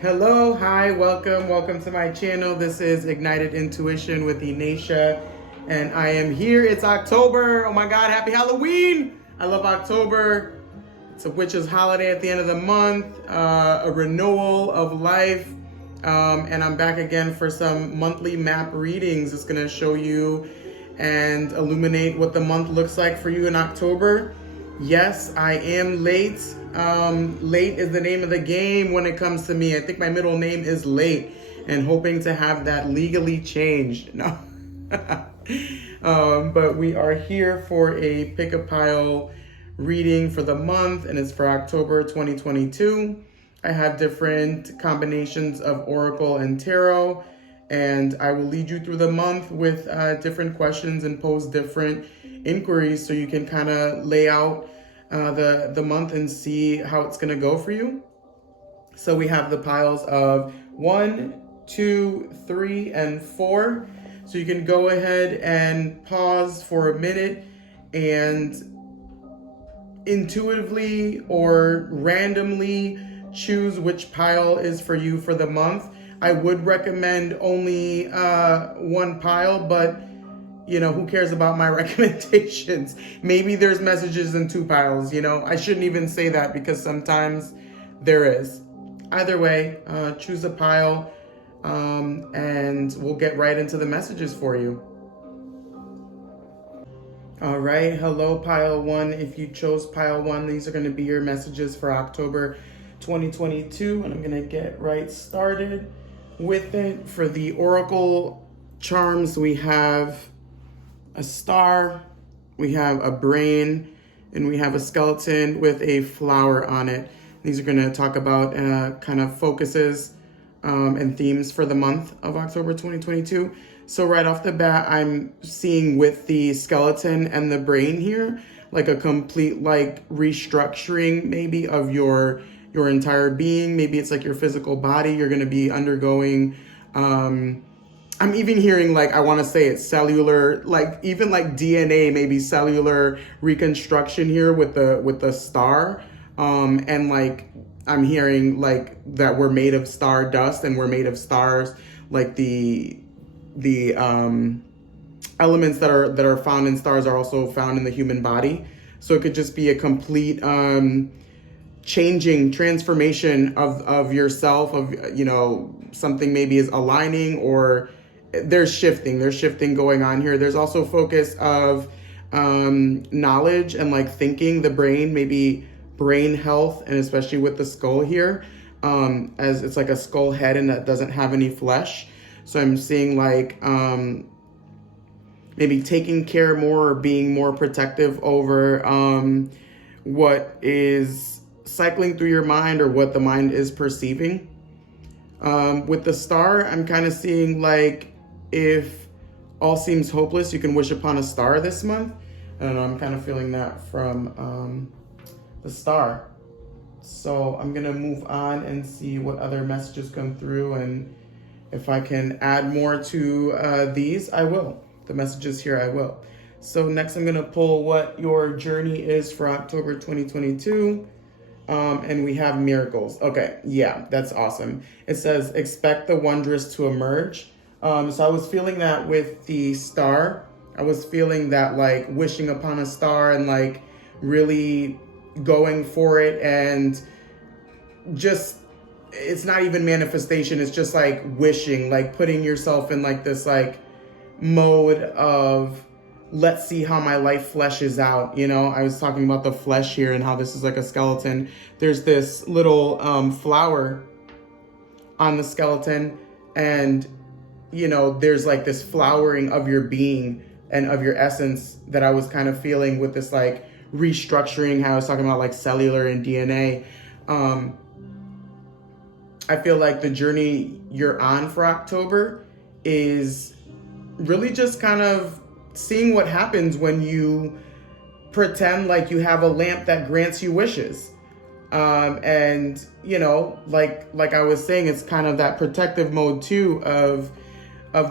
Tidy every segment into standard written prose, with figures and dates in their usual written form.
Hello, hi, welcome to my channel. This is Ignited Intuition with Enacia, and I am here. It's October. Oh my God, happy Halloween! I love October. It's a witch's holiday at the end of the month, a renewal of life, and I'm back again for some monthly map readings. It's gonna show you and illuminate what the month looks like for you in October. Yes, I am late. Late is the name of the game when it comes to me. I think my middle name is Late, and hoping to have that legally changed. No. But we are here for a pick a pile reading for the month, and it's for October 2022. I have different combinations of Oracle and Tarot, and I will lead you through the month with different questions and pose different inquiries so you can kind of lay out the month and see how it's going to go for you. So we have the piles of 1, 2, 3, and 4. So you can go ahead and pause for a minute and intuitively or randomly choose which pile is for you for the month. I would recommend only one pile, but you know, who cares about my recommendations? Maybe there's messages in 2 piles, you know. I shouldn't even say that because sometimes there is. Either way, choose a pile and we'll get right into the messages for you. All right, hello pile 1. If you chose pile 1, these are going to be your messages for October 2022, and I'm going to get right started with it. For the Oracle charms, we have a star, we have a brain, and we have a skeleton with a flower on it. These are going to talk about kind of focuses and themes for the month of October 2022. So right off the bat, I'm seeing with the skeleton and the brain here, like a complete like restructuring maybe of your entire being. Maybe it's like your physical body. You're going to be undergoing I'm even hearing, like, I want to say it's cellular, like even like DNA, maybe cellular reconstruction here with the star. And like I'm hearing like that we're made of star dust and we're made of stars, like the elements that are found in stars are also found in the human body. So it could just be a complete transformation of yourself, of, you know, something maybe is aligning, or there's shifting going on here. There's also focus of knowledge and like thinking, the brain, maybe brain health, and especially with the skull here, as it's like a skull head and that doesn't have any flesh. So I'm seeing like maybe taking care more or being more protective over what is cycling through your mind or what the mind is perceiving. With the star, I'm kind of seeing like if all seems hopeless, you can wish upon a star this month. And I'm kind of feeling that from the star. So I'm going to move on and see what other messages come through. And if I can add more to these, I will. The messages here, I will. So next I'm going to pull what your journey is for October 2022. And we have miracles. Okay, yeah, that's awesome. It says, expect the wondrous to emerge. So I was feeling that with the star. I was feeling that like wishing upon a star and like really going for it, and just, it's not even manifestation. It's just like wishing, like putting yourself in like this like mode of, let's see how my life fleshes out. You know, I was talking about the flesh here and how this is like a skeleton. There's this little flower on the skeleton, and you know, there's like this flowering of your being and of your essence that I was kind of feeling with this like restructuring, how I was talking about like cellular and DNA. I feel like the journey you're on for October is really just kind of seeing what happens when you pretend like you have a lamp that grants you wishes. And you know, like I was saying, it's kind of that protective mode too of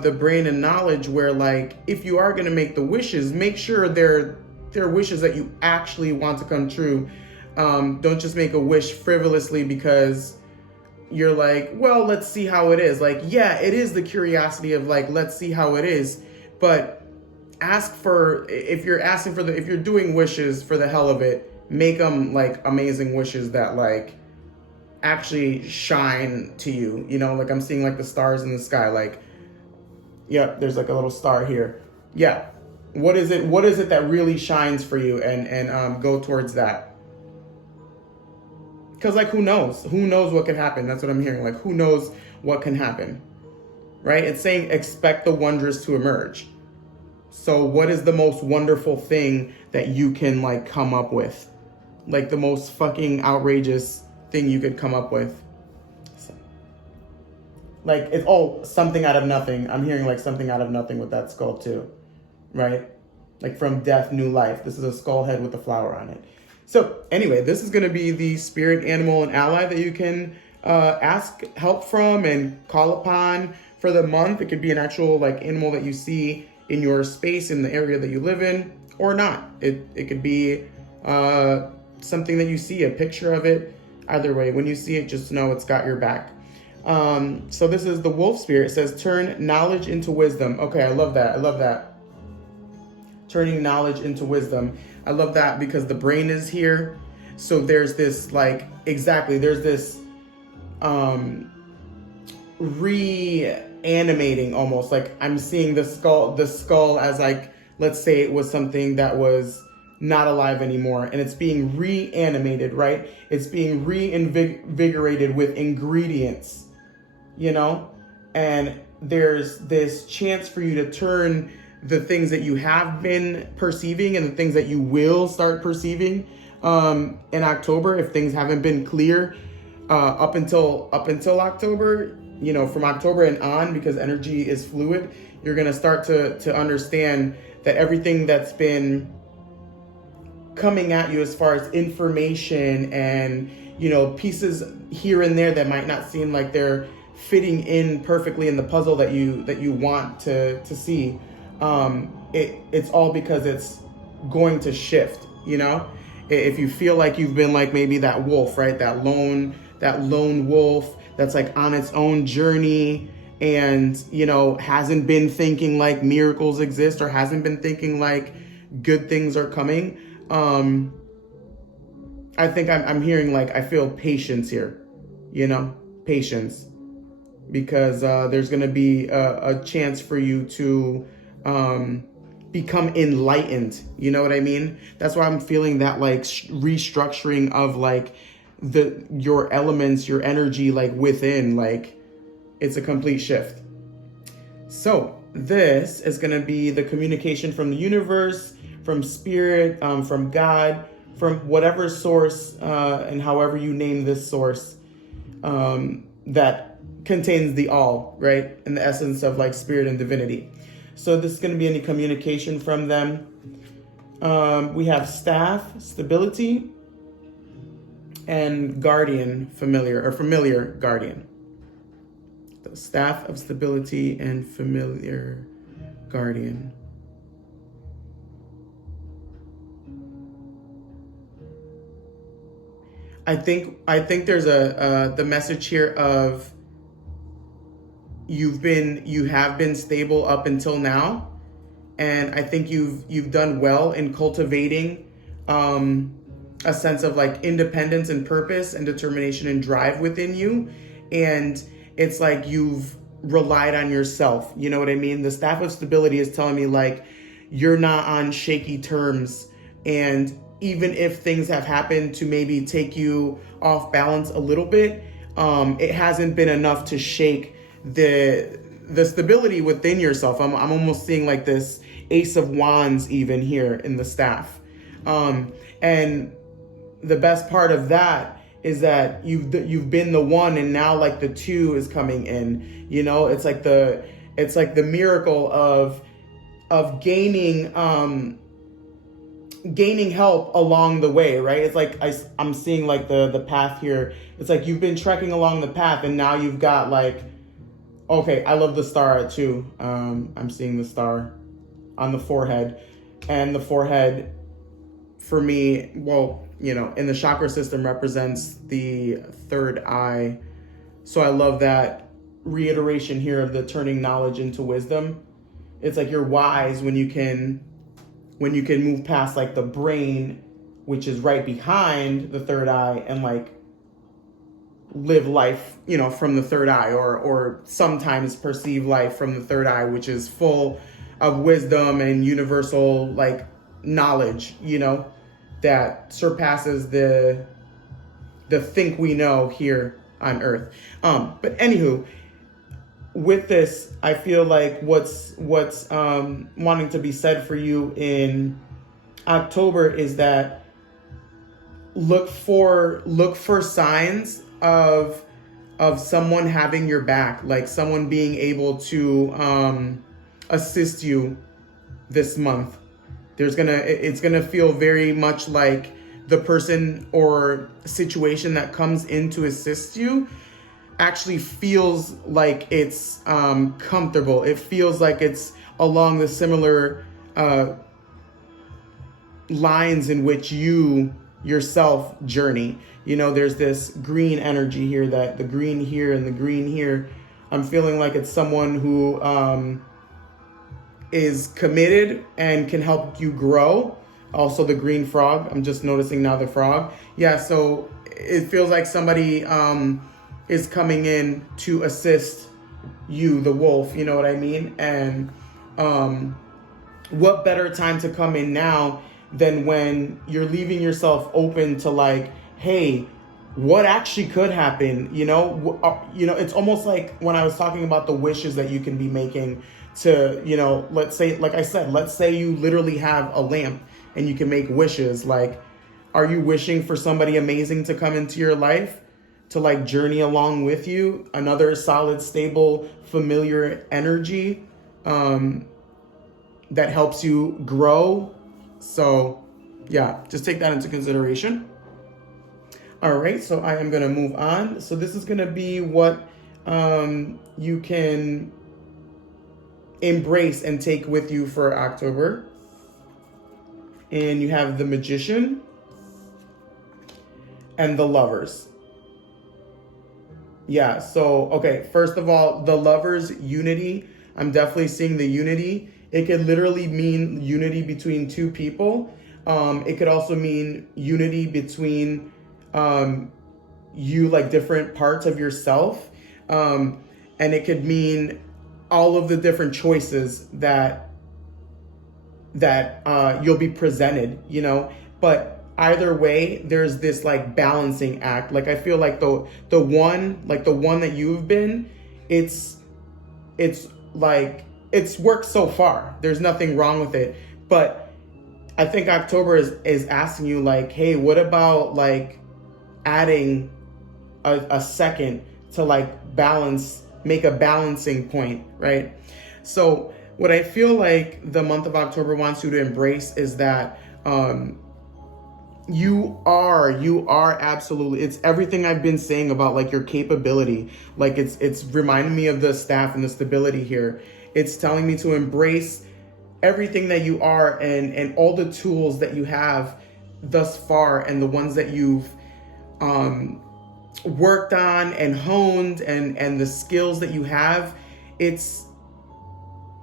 the brain and knowledge, where like if you are going to make the wishes, make sure they're wishes that you actually want to come true. Don't just make a wish frivolously because you're like, well, let's see how it is. Like, yeah, it is the curiosity of like, let's see how it is. But if you're doing wishes for the hell of it, make them like amazing wishes that like actually shine to you. You know, like I'm seeing like the stars in the sky. Like, yep, there's like a little star here. Yeah. What is it that really shines for you, and go towards that. Because, like, who knows what can happen. That's what I'm hearing. Like, who knows what can happen, right? It's saying expect the wondrous to emerge. So what is the most wonderful thing that you can like come up with? Like the most fucking outrageous thing you could come up with. Like it's something out of nothing. I'm hearing like something out of nothing with that skull too, right? Like from death, new life. This is a skull head with a flower on it. So anyway, this is going to be the spirit animal and ally that you can ask help from and call upon for the month. It could be an actual like animal that you see in your space in the area that you live in, or not. It could be something that you see, a picture of it. Either way, when you see it, just know it's got your back. So this is the wolf spirit. It says turn knowledge into wisdom. Okay, I love that. Turning knowledge into wisdom. I love that because the brain is here. So there's this like, exactly, there's this reanimating almost. Like I'm seeing the skull as like, let's say it was something that was not alive anymore, and it's being reanimated, right? It's being reinvigorated with ingredients, you know? And there's this chance for you to turn the things that you have been perceiving and the things that you will start perceiving in October, if things haven't been clear up until October, you know, from October and on, because energy is fluid, you're going to start to understand that everything that's been coming at you as far as information and, you know, pieces here and there that might not seem like they're fitting in perfectly in the puzzle that you want to see. It's all because it's going to shift, you know? If you feel like you've been like maybe that wolf, right? That lone wolf that's like on its own journey and, you know, hasn't been thinking like miracles exist or hasn't been thinking like good things are coming. I think I'm hearing like, I feel patience here, you know, patience, because there's going to be a chance for you to become enlightened. You know what I mean? That's why I'm feeling that like restructuring of like your elements, your energy, like within, like it's a complete shift. So this is going to be the communication from the universe, from spirit, from God, from whatever source, and however you name this source, that contains the all, right? And the essence of like spirit and divinity. So this is going to be any communication from them. We have staff, stability, and guardian, familiar guardian. The staff of stability and familiar guardian. I think there's the message here of you have been stable up until now, and I think you've done well in cultivating a sense of like independence and purpose and determination and drive within you, and it's like you've relied on yourself. You know what I mean? The staff of stability is telling me like you're not on shaky terms, and even if things have happened to maybe take you off balance a little bit, it hasn't been enough to shake the stability within yourself. I'm almost seeing like this Ace of Wands even here in the staff. And the best part of that is that you've been the one, and now like the two is coming in. You know, it's like the miracle of gaining help along the way, right? It's like I'm seeing like the path here. It's like you've been trekking along the path, and now you've got like, okay, I love the star too. I'm seeing the star on the forehead, and the forehead for me, well, you know, in the chakra system represents the third eye. So I love that reiteration here of the turning knowledge into wisdom. It's like you're wise when you can move past like the brain, which is right behind the third eye, and like live life, from the third eye, or sometimes perceive life from the third eye, which is full of wisdom and universal like knowledge, that surpasses the think we know here on earth. But anywho, with this, I feel like what's wanting to be said for you in October is that look for signs of someone having your back, like someone being able to assist you this month. It's gonna feel very much like the person or situation that comes in to assist you actually feels like it's comfortable. It feels like it's along the similar lines in which you yourself journey. There's this green energy here, that the green here and the green here. I'm feeling like it's someone who is committed and can help you grow. Also the green frog. I'm just noticing now the frog. Yeah, so it feels like somebody is coming in to assist you, the wolf, you know what I mean? And what better time to come in now than when you're leaving yourself open to like, hey, what actually could happen? It's almost like when I was talking about the wishes that you can be making to, let's say, like I said, let's say you literally have a lamp and you can make wishes. Like, are you wishing for somebody amazing to come into your life to like journey along with you? Another solid, stable, familiar energy that helps you grow. So yeah, just take that into consideration. All right, so I am going to move on. So this is going to be what you can embrace and take with you for October. And you have the Magician and the Lovers. Yeah, so, okay, first of all, the Lovers, unity. I'm definitely seeing the unity. It could literally mean unity between two people. It could also mean unity between you, like different parts of yourself. And it could mean all of the different choices that you'll be presented, but either way, there's this like balancing act. Like I feel like the one that you've been, it's like, it's worked so far. There's nothing wrong with it. But I think October is asking you like, hey, what about like adding a second to like make a balancing point, right? So what I feel like the month of October wants you to embrace is that you are absolutely, it's everything I've been saying about like your capability. Like it's reminding me of the staff and the stability here. It's telling me to embrace everything that you are and all the tools that you have thus far, and the ones that you've worked on and honed, and the skills that you have. It's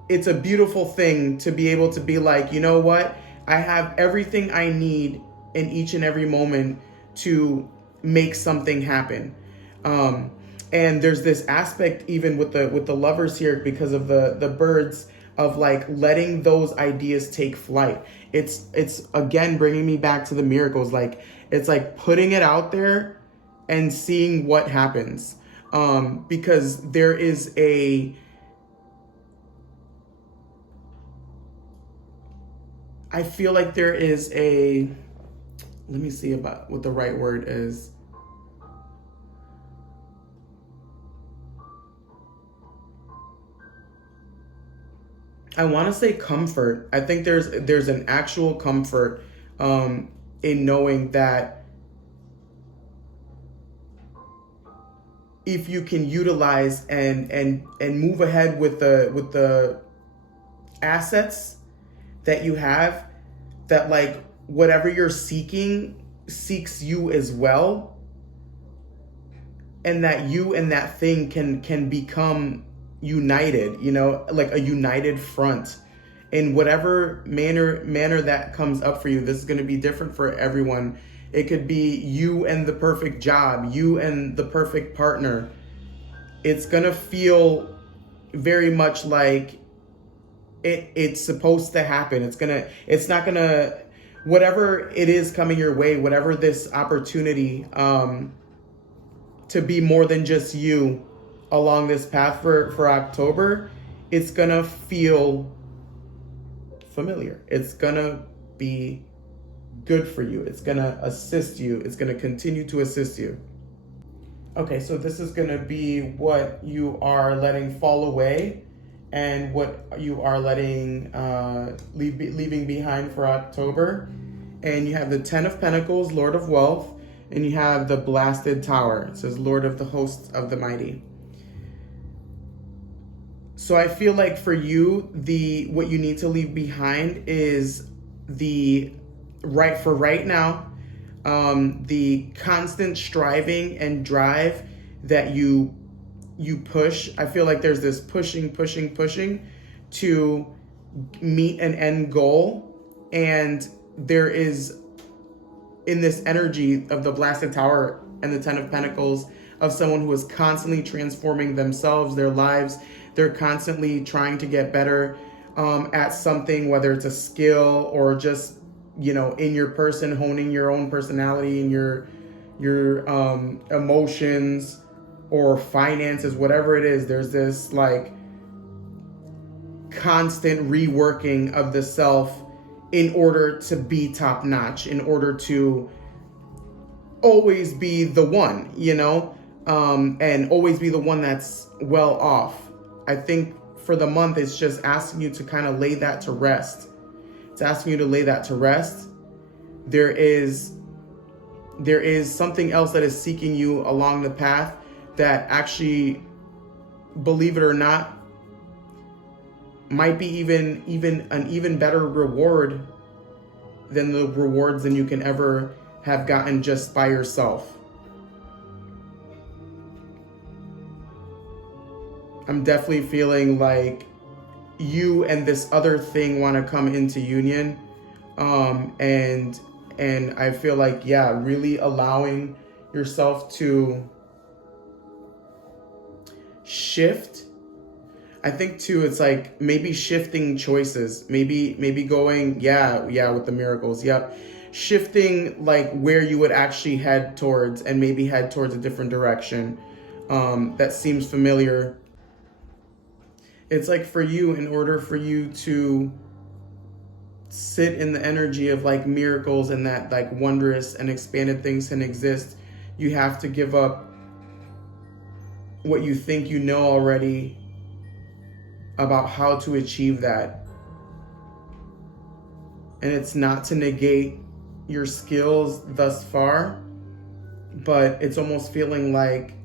a beautiful thing to be able to be like, you know what? I have everything I need in each and every moment to make something happen. And there's this aspect even with the Lovers here, because of the birds, of like letting those ideas take flight. It's again bringing me back to the miracles. Like it's like putting it out there and seeing what happens. Because there is I feel like there is let me see about what the right word is. I want to say comfort. I think there's an actual comfort in knowing that if you can utilize and move ahead with the assets that you have, that like whatever you're seeking seeks you as well. and that you and that thing can become united, like a united front in whatever manner that comes up for you. This is going to be different for everyone. It could be you and the perfect job, you and the perfect partner. It's going to feel very much like it's supposed to happen. It's not gonna, whatever it is coming your way, whatever this opportunity to be more than just you along this path for October, it's gonna feel familiar. It's gonna be good for you. It's gonna assist you. It's gonna continue to assist you. Okay, so this is gonna be what you are letting fall away and what you are letting leaving behind for October. And you have the 10 of Pentacles, Lord of Wealth, and you have the Blasted Tower. It says Lord of the Hosts of the Mighty. So I feel like for you, what you need to leave behind is right now, the constant striving and drive that you push. I feel like there's this pushing to meet an end goal. And there is, in this energy of the Blasted Tower and the 10 of Pentacles, of someone who is constantly transforming themselves, their lives. They're constantly trying to get better at something, whether it's a skill or just, in your person, honing your own personality and your emotions or finances, whatever it is. There's this like constant reworking of the self in order to be top notch, in order to always be the one, and always be the one that's well off. I think for the month, it's just asking you to kind of lay that to rest. It's asking you to lay that to rest. There is something else that is seeking you along the path that actually, believe it or not, might be even an even better reward than the rewards than you can ever have gotten just by yourself. I'm definitely feeling like you and this other thing want to come into union. And I feel like, really allowing yourself to shift. I think too, it's like maybe shifting choices, maybe going, with the miracles. Yep. Shifting like where you would actually head towards, and maybe head towards a different direction. That seems familiar. It's like for you, in order for you to sit in the energy of like miracles and that like wondrous and expanded things can exist, you have to give up what you think you know already about how to achieve that. And it's not to negate your skills thus far, but it's almost feeling like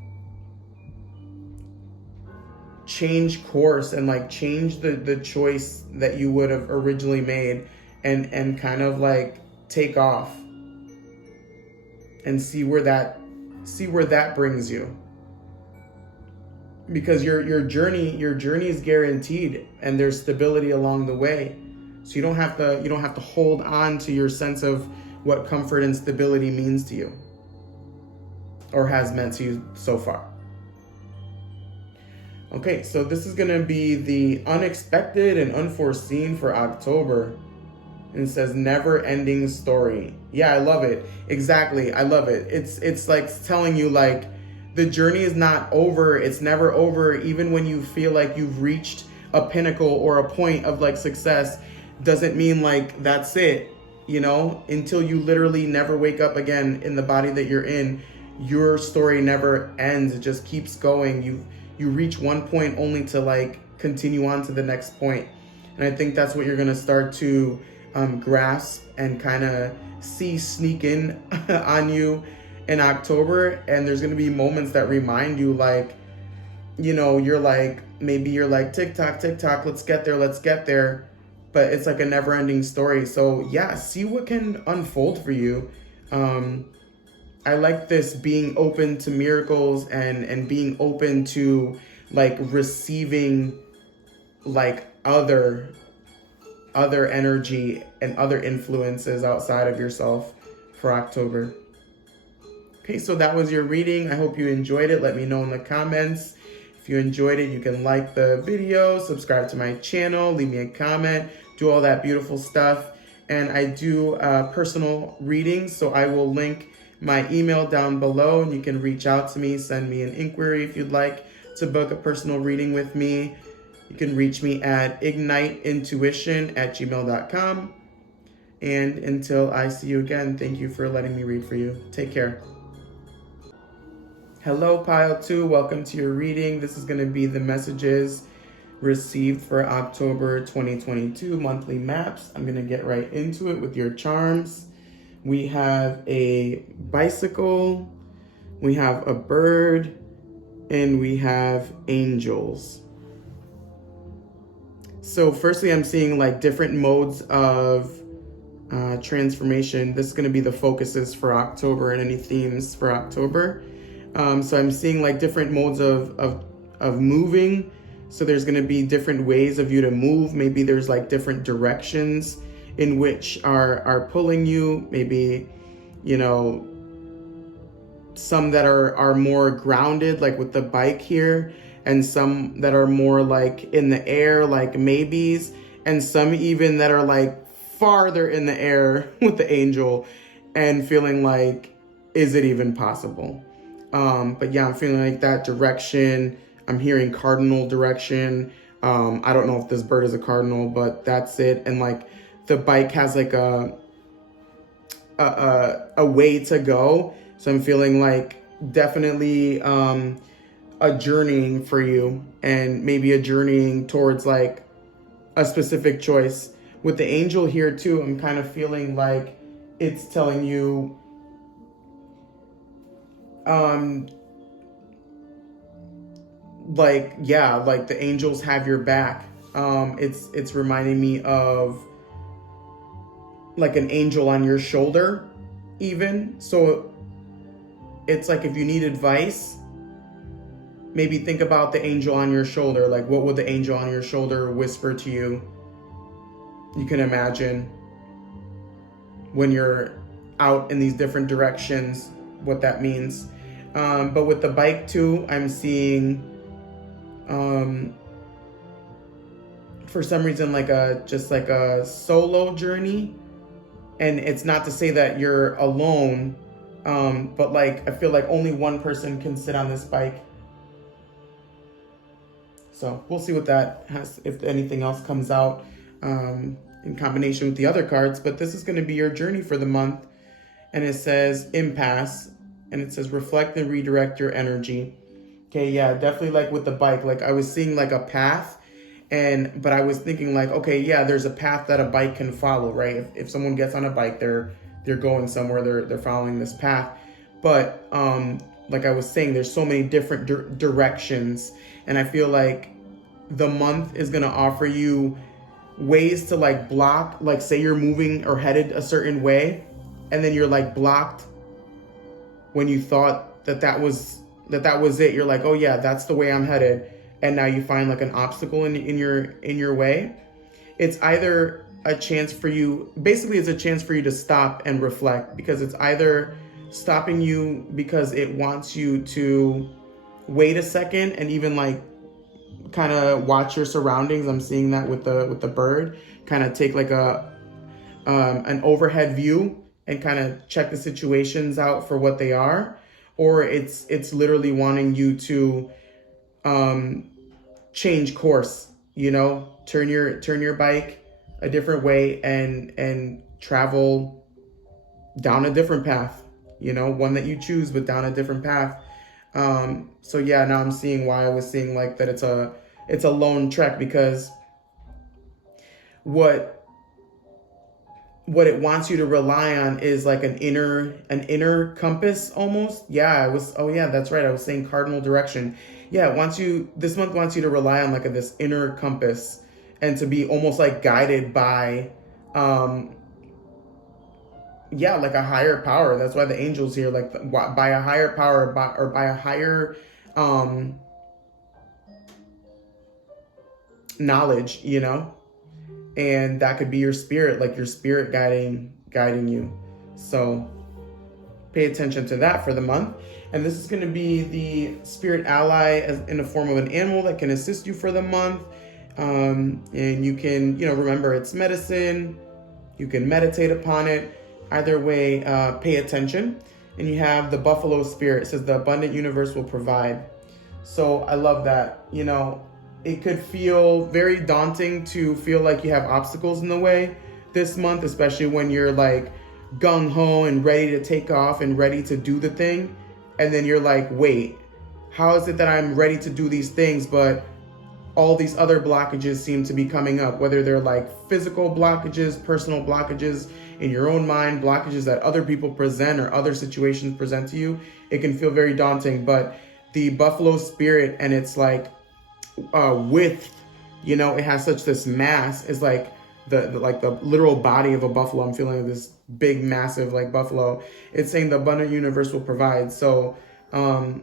change course and like change the choice that you would have originally made, and kind of like take off and see where that brings you. Because your journey is guaranteed, and there's stability along the way. So you don't have to hold on to your sense of what comfort and stability means to you, or has meant to you so far. Okay, so this is gonna be the unexpected and unforeseen for October. And it says never ending story. Yeah, I love it. Exactly, I love it. It's like telling you like the journey is not over. It's never over. Even when you feel like you've reached a pinnacle or a point of like success, doesn't mean like that's it, until you literally never wake up again in the body that you're in. Your story never ends. It just keeps going. You reach one point only to like continue on to the next point. And I think that's what you're going to start to grasp and kind of see sneak in on you in October. And there's going to be moments that remind you like, you're like, maybe you're like, tick tock, let's get there. But it's like a never ending story. So yeah, see what can unfold for you. I like this being open to miracles and being open to like receiving like other energy and other influences outside of yourself for October. Okay, so that was your reading. I hope you enjoyed it. Let me know in the comments. If you enjoyed it, you can like the video, subscribe to my channel, leave me a comment, do all that beautiful stuff. And I do personal readings, so I will link my email down below, and you can reach out to me, send me an inquiry if you'd like to book a personal reading with me. You can reach me at igniteintuition@gmail.com. And until I see you again, thank you for letting me read for you. Take care. Hello, Pile 2. Welcome to your reading. This is going to be the messages received for October 2022 monthly maps. I'm going to get right into it with your charms. We have a bicycle, we have a bird, and we have angels. So firstly, I'm seeing like different modes of transformation. This is going to be the focuses for October and any themes for October. So I'm seeing like different modes of moving. So there's going to be different ways of you to move. Maybe there's like different directions in which are pulling you. Maybe, you know, some that are more grounded, like with the bike here, and some that are more like in the air, like maybes, and some even that are like farther in the air with the angel and feeling like, is it even possible? But yeah, I'm feeling like that direction. I'm hearing cardinal direction. I don't know if this bird is a cardinal, but that's it. And like the bike has like a way to go. So I'm feeling like definitely a journeying for you, and maybe a journeying towards like a specific choice. With the angel here too, I'm kind of feeling like it's telling you like, yeah, like the angels have your back. It's reminding me of like an angel on your shoulder even. So it's like if you need advice, maybe think about the angel on your shoulder. Like what would the angel on your shoulder whisper to you? You can imagine when you're out in these different directions what that means. But with the bike too, I'm seeing for some reason like just like a solo journey. And it's not to say that you're alone, but like I feel like only one person can sit on this bike. So we'll see what that has, if anything else comes out in combination with the other cards. But this is going to be your journey for the month. And it says impasse, and it says reflect and redirect your energy. Okay, yeah, definitely like with the bike, like I was seeing like a path, but I was thinking like, okay, yeah, there's a path that a bike can follow, right? If someone gets on a bike, they're going somewhere, they're following this path. But like I was saying, there's so many different directions, and I feel like the month is gonna offer you ways to like block, like say you're moving or headed a certain way, and then you're like blocked when you thought that was it. You're like, oh yeah, that's the way I'm headed, and now you find like an obstacle in your way. It's either a chance for you, basically it's a chance for you to stop and reflect, because it's either stopping you because it wants you to wait a second and even like kind of watch your surroundings. I'm seeing that with the bird, kind of take like an overhead view and kind of check the situations out for what they are. Or it's literally wanting you to change course, you know, turn your bike a different way and travel down a different path, you know, one that you choose, but down a different path. So yeah, now I'm seeing why I was seeing like that it's a lone trek, because what it wants you to rely on is like an inner compass almost. Oh yeah, that's right. I was saying cardinal direction. Yeah, this month wants you to rely on like this inner compass, and to be almost like guided by yeah, like a higher power. That's why the angel's here, like by a higher power, by a higher knowledge, you know. And that could be your spirit, like your spirit guiding you. So pay attention to that for the month. And this is going to be the spirit ally in the form of an animal that can assist you for the month. And you can, remember it's medicine. You can meditate upon it. Either way, pay attention. And you have the buffalo spirit. It says the abundant universe will provide. So I love that. It could feel very daunting to feel like you have obstacles in the way this month, especially when you're like gung-ho and ready to take off and ready to do the thing. And then you're like, wait, how is it that I'm ready to do these things, but all these other blockages seem to be coming up, whether they're like physical blockages, personal blockages in your own mind, blockages that other people present or other situations present to you. It can feel very daunting, but the buffalo spirit and it's like width, it has such this mass. It's like the literal body of a buffalo. I'm feeling this big, massive like buffalo. It's saying the abundant universe will provide. So I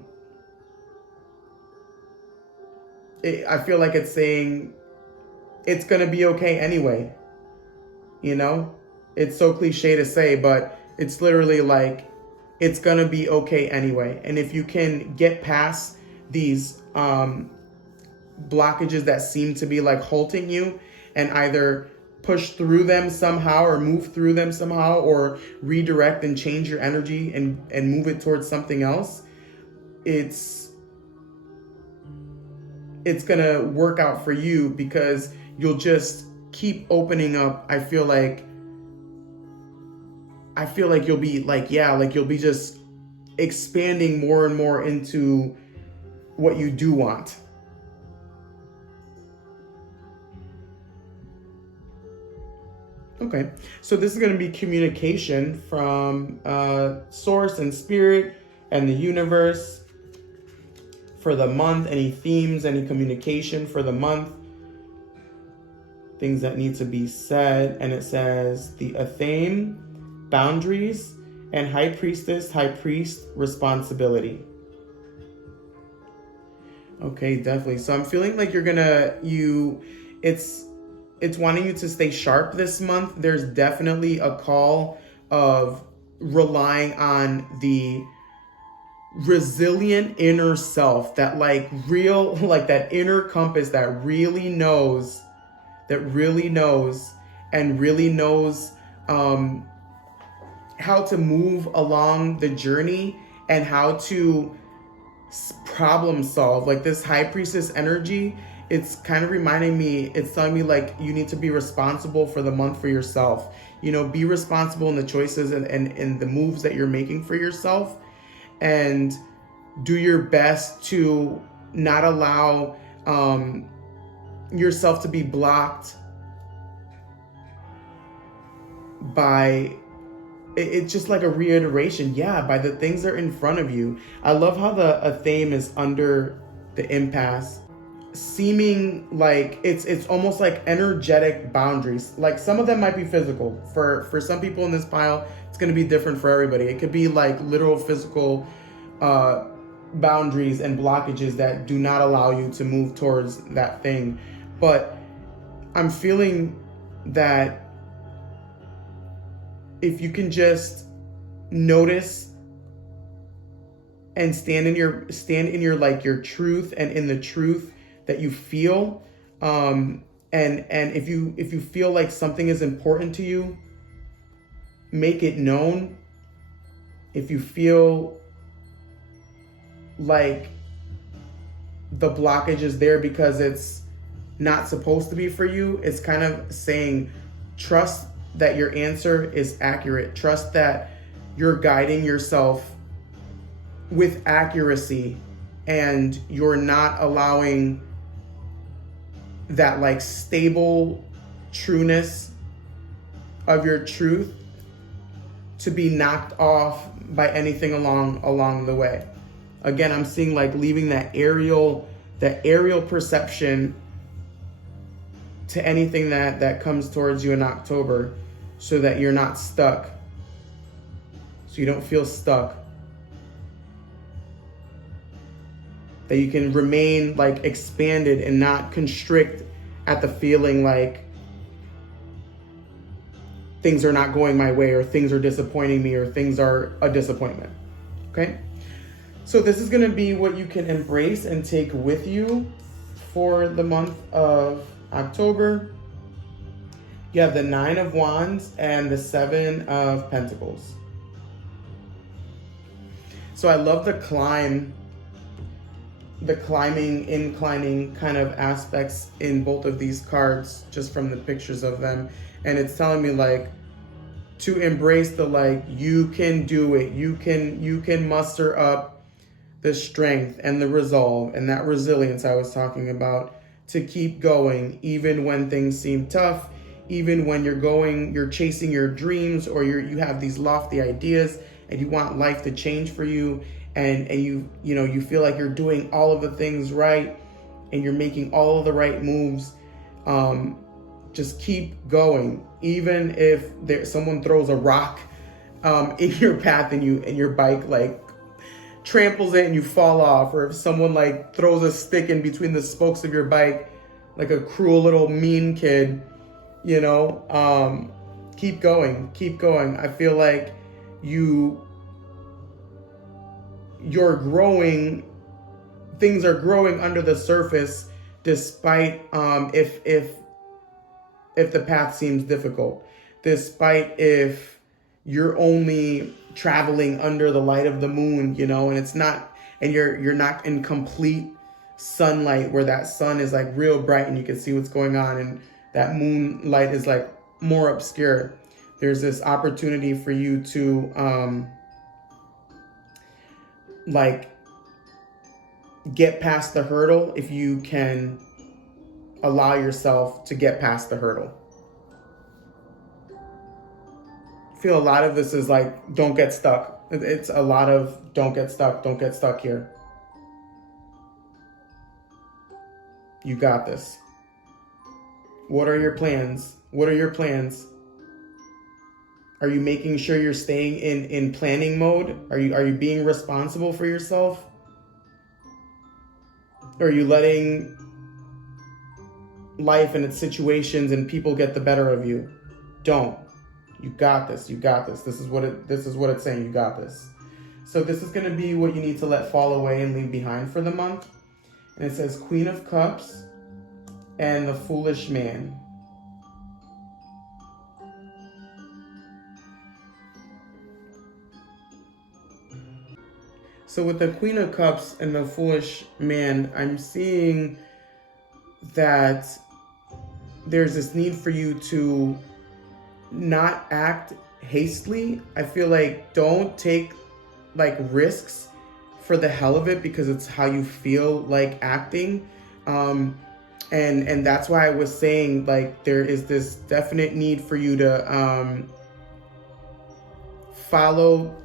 feel like it's saying it's gonna be okay anyway. It's so cliche to say, but it's literally like it's gonna be okay anyway. And if you can get past these blockages that seem to be like halting you and either push through them somehow or move through them somehow or redirect and change your energy and move it towards something else, it's gonna work out for you because you'll just keep opening up. I feel like you'll be like, you'll be just expanding more and more into what you do want. Okay, so this is going to be communication from source and spirit and the universe for the month. Any themes, any communication for the month, things that need to be said. And it says the Athame, boundaries, and high priest responsibility. Okay, definitely. So I'm feeling like it's wanting you to stay sharp this month. There's definitely a call of relying on the resilient inner self, that that inner compass that really knows and really knows how to move along the journey and how to problem solve. Like this high priestess energy, it's kind of reminding me, it's telling me like you need to be responsible for the month for yourself. Be responsible in the choices and the moves that you're making for yourself, and do your best to not allow yourself to be blocked by it's just like a reiteration, by the things that are in front of you. I love how the Athame is under the impasse, seeming like it's almost like energetic boundaries. Like some of them might be physical. For some people in this pile, it's going to be different for everybody. It could be like literal physical boundaries and blockages that do not allow you to move towards that thing. But I'm feeling that if you can just notice and stand in your like your truth and in the truth that you feel, and if you feel like something is important to you, make it known. If you feel like the blockage is there because it's not supposed to be for you, it's kind of saying trust that your answer is accurate. Trust that you're guiding yourself with accuracy and you're not allowing that like stable trueness of your truth to be knocked off by anything along the way. Again, I'm seeing like leaving that aerial perception to anything that comes towards you in October, so that you're not stuck so you don't feel stuck. That you can remain like expanded and not constrict at the feeling like things are not going my way, or things are disappointing me, or things are a disappointment. Okay? So this is going to be what you can embrace and take with you for the month of October. You have the 9 of Wands and the 7 of Pentacles. So I love the climbing, inclining kind of aspects in both of these cards, just from the pictures of them. And it's telling me like to embrace the like, you can do it. You can muster up the strength and the resolve and that resilience I was talking about to keep going, even when things seem tough, even when you're chasing your dreams, or you have these lofty ideas and you want life to change for you, and you feel like you're doing all of the things right and you're making all of the right moves. Just keep going, even if someone throws a rock in your path and your bike like tramples it and you fall off, or if someone like throws a stick in between the spokes of your bike like a cruel little mean kid, keep going. I feel like you're growing, things are growing under the surface, despite if the path seems difficult, despite if you're only traveling under the light of the moon, and it's not, and you're not in complete sunlight where that sun is like real bright and you can see what's going on, and that moonlight is like more obscure. There's this opportunity for you to like get past the hurdle if you can allow yourself to get past the hurdle. I feel a lot of this is like, don't get stuck. It's a lot of don't get stuck here. You got this. What are your plans? Are you making sure you're staying in planning mode? Are you being responsible for yourself? Or are you letting life and its situations and people get the better of you? Don't. You got this. This is what it's saying. You got this. So this is going to be what you need to let fall away and leave behind for the month. And it says Queen of Cups and the Foolish Man. So with the Queen of Cups and the Foolish Man, I'm seeing that there's this need for you to not act hastily. I feel like don't take like risks for the hell of it because it's how you feel like acting. And that's why I was saying like there is this definite need for you to follow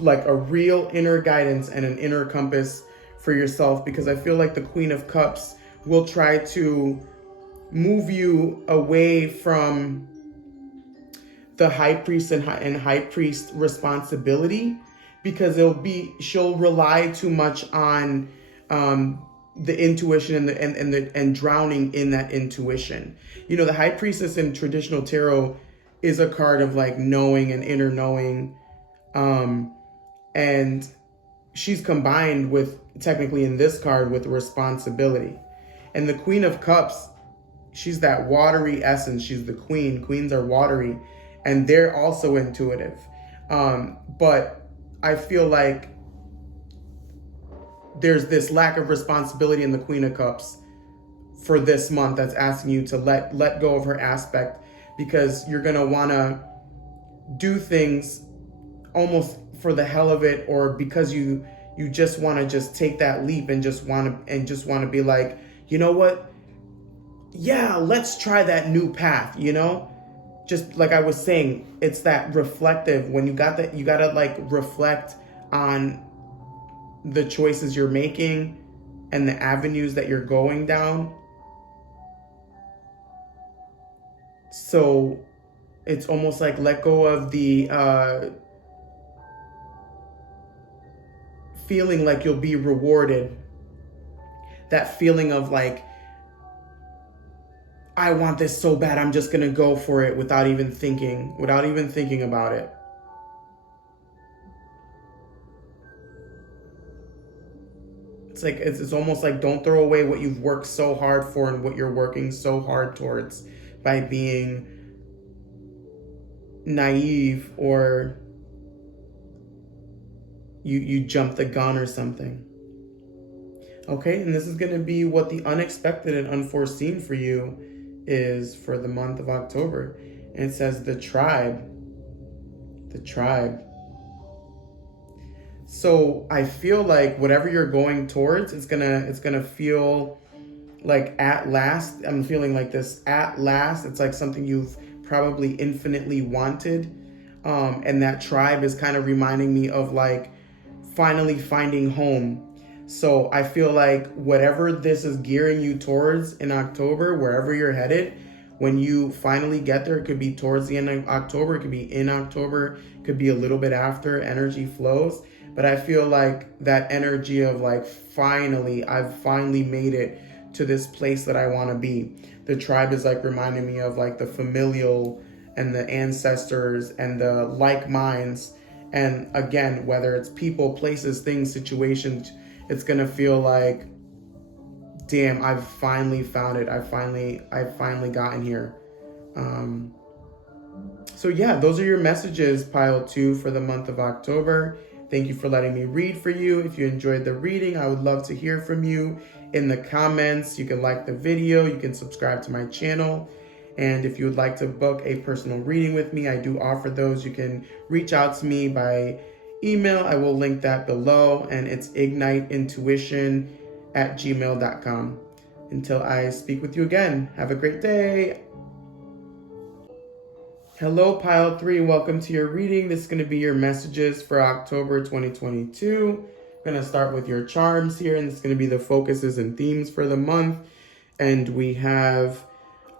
like a real inner guidance and an inner compass for yourself, because I feel like the Queen of Cups will try to move you away from the High Priest and High Priest responsibility, because she'll rely too much on the intuition and drowning in that intuition. The High Priestess in traditional tarot is a card of like knowing and inner knowing, and she's combined with, technically in this card, with responsibility. And the Queen of Cups, she's that watery essence. She's the queen. Queens are watery, and they're also intuitive. But I feel like there's this lack of responsibility in the Queen of Cups for this month that's asking you to let go of her aspect, because you're going to want to do things almost for the hell of it, or because you just want to just take that leap and just want to be like, you know what? Yeah, let's try that new path, Just like I was saying, it's that reflective, when you got that, you got to like reflect on the choices you're making and the avenues that you're going down. So it's almost like let go of the feeling like you'll be rewarded. That feeling of like, I want this so bad, I'm just gonna go for it without even thinking about it. It's like, it's almost like, don't throw away what you've worked so hard for and what you're working so hard towards by being naive, or you jump the gun or something. Okay, and this is going to be what the unexpected and unforeseen for you is for the month of October. And it says the tribe. The tribe. So I feel like whatever you're going towards, it's gonna feel like at last. I'm feeling like this at last. It's like something you've probably infinitely wanted. And that tribe is kind of reminding me of like finally finding home. So I feel like whatever this is gearing you towards in October, wherever you're headed, when you finally get there, it could be towards the end of October, it could be in October, it could be a little bit after, energy flows. But I feel like that energy of like, I've finally made it to this place that I want to be. The tribe is like reminding me of like the familial and the ancestors and the like minds. And again, whether it's people, places, things, situations, it's going to feel like, damn, I've finally found it. I've finally gotten here. So yeah, those are your messages, pile 2, for the month of October. Thank you for letting me read for you. If you enjoyed the reading, I would love to hear from you in the comments. You can like the video, you can subscribe to my channel. And if you would like to book a personal reading with me, I do offer those. You can reach out to me by email. I will link that below, and it's igniteintuition@gmail.com. Until I speak with you again, have a great day. Hello, pile 3. Welcome to your reading. This is going to be your messages for October 2022. I'm going to start with your charms here, and this is going to be the focuses and themes for the month. And we have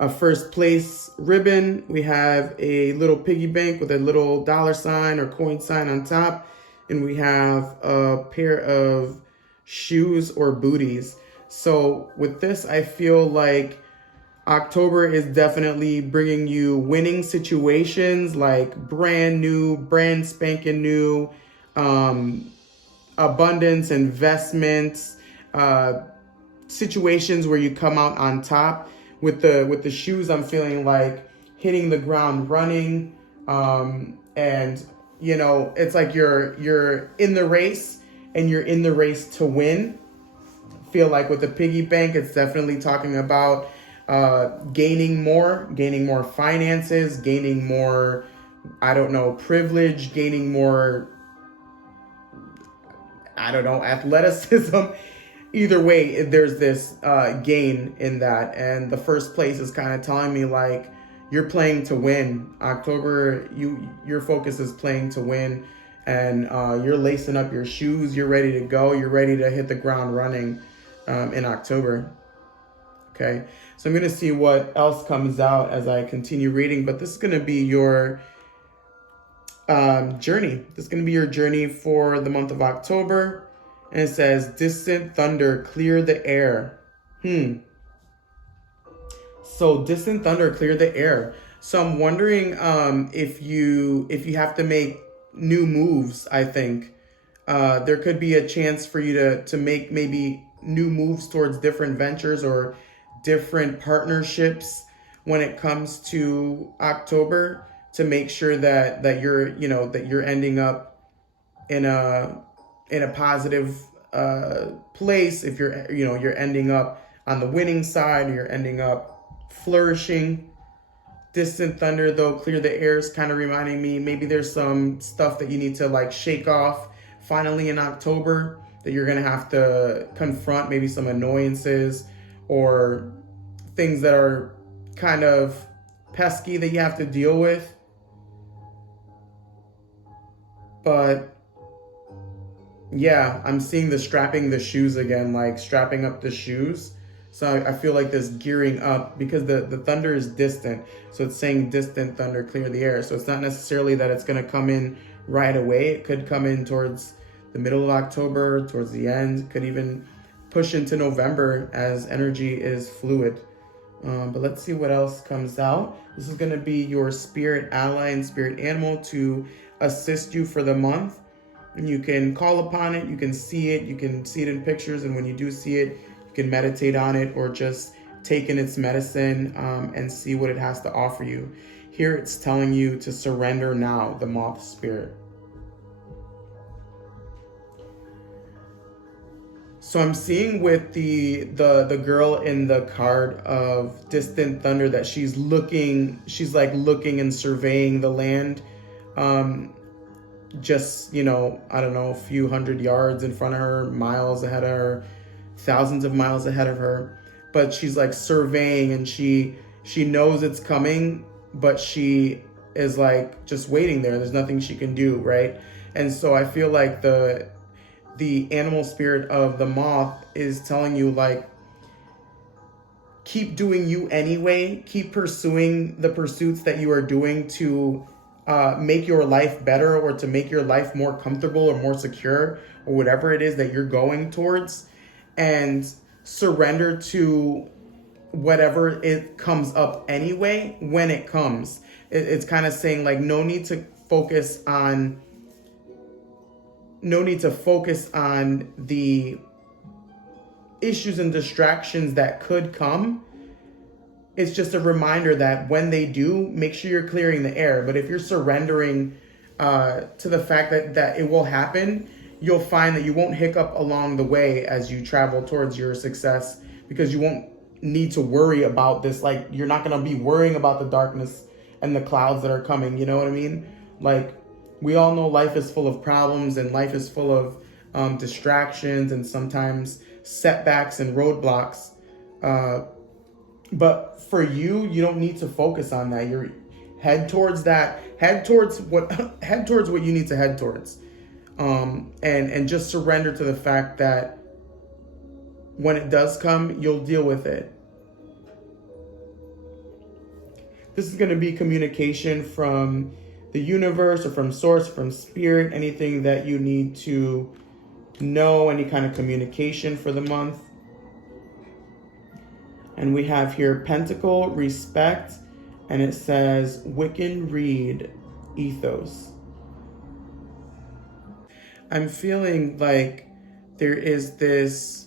a first place ribbon. We have a little piggy bank with a little dollar sign or coin sign on top. And we have a pair of shoes or booties. So with this, I feel like October is definitely bringing you winning situations, like brand spanking new, abundance, investments, situations where you come out on top. With the shoes, I'm feeling like hitting the ground running, and you know, it's like you're in the race, and you're in the race to win. Feel like with the piggy bank, it's definitely talking about gaining more finances, gaining more, privilege, gaining more, athleticism. Either way, there's this gain in that. And the first place is kind of telling me like, you're playing to win. October, your focus is playing to win, and you're lacing up your shoes. You're ready to go. You're ready to hit the ground running in October. Okay, so I'm going to see what else comes out as I continue reading, but this is going to be your journey. This is going to be your journey for the month of October. And it says, distant thunder, clear the air. So distant thunder, clear the air. So I'm wondering if you have to make new moves. I think there could be a chance for you to make maybe new moves towards different ventures or different partnerships when it comes to October, to make sure that you're ending up in a positive place. If you're ending up on the winning side, you're ending up flourishing. Distant thunder, though, clear the air, is kind of reminding me maybe there's some stuff that you need to like shake off finally in October, that you're gonna have to confront, maybe some annoyances or things that are kind of pesky that you have to deal with. But yeah, I'm seeing the strapping the shoes again, like strapping up the shoes. So I feel like this gearing up, because the thunder is distant. So it's saying distant thunder, clear the air. So it's not necessarily that it's going to come in right away. It could come in towards the middle of October, towards the end, could even push into November as energy is fluid. But let's see what else comes out. This is going to be your spirit ally and spirit animal to assist you for the month. And you can call upon it, you can see it in pictures, and when you do see it, you can meditate on it or just take in its medicine and see what it has to offer you. Here it's telling you to surrender now, the moth spirit. So I'm seeing with the girl in the card of distant thunder that she's like looking and surveying the land. Just, I don't know, a few hundred yards in front of her, miles ahead of her, thousands of miles ahead of her. But she's like surveying, and she knows it's coming, but she is like just waiting there. There's nothing she can do, right? And so I feel like the animal spirit of the moth is telling you, like, keep doing you anyway. Keep pursuing the pursuits that you are doing to make your life better, or to make your life more comfortable or more secure, or whatever it is that you're going towards, and surrender to whatever it comes up anyway when it comes. It's kind of saying, like, no need to focus on the issues and distractions that could come. It's just a reminder that when they do, make sure you're clearing the air. But if you're surrendering to the fact that it will happen, you'll find that you won't hiccup along the way as you travel towards your success, because you won't need to worry about this. Like, you're not going to be worrying about the darkness and the clouds that are coming. You know what I mean? Like, we all know life is full of problems, and life is full of distractions and sometimes setbacks and roadblocks. But for you don't need to focus on that. You're head towards what you need to head towards. And just surrender to the fact that when it does come, you'll deal with it. This is going to be communication from the universe, or from source, from spirit, anything that you need to know, any kind of communication for the month. And we have here Pentacle, respect, and it says Wiccan Reed, ethos. I'm feeling like there is this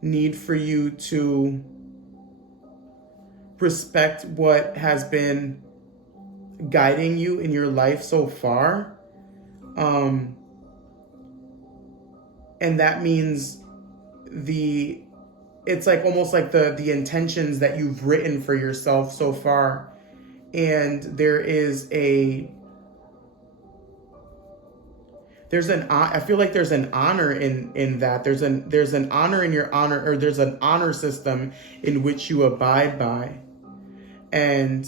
need for you to respect what has been guiding you in your life so far. And that means it's like almost like the intentions that you've written for yourself so far. And I feel like there's an honor in that. There's an honor in your honor, or there's an honor system in which you abide by. And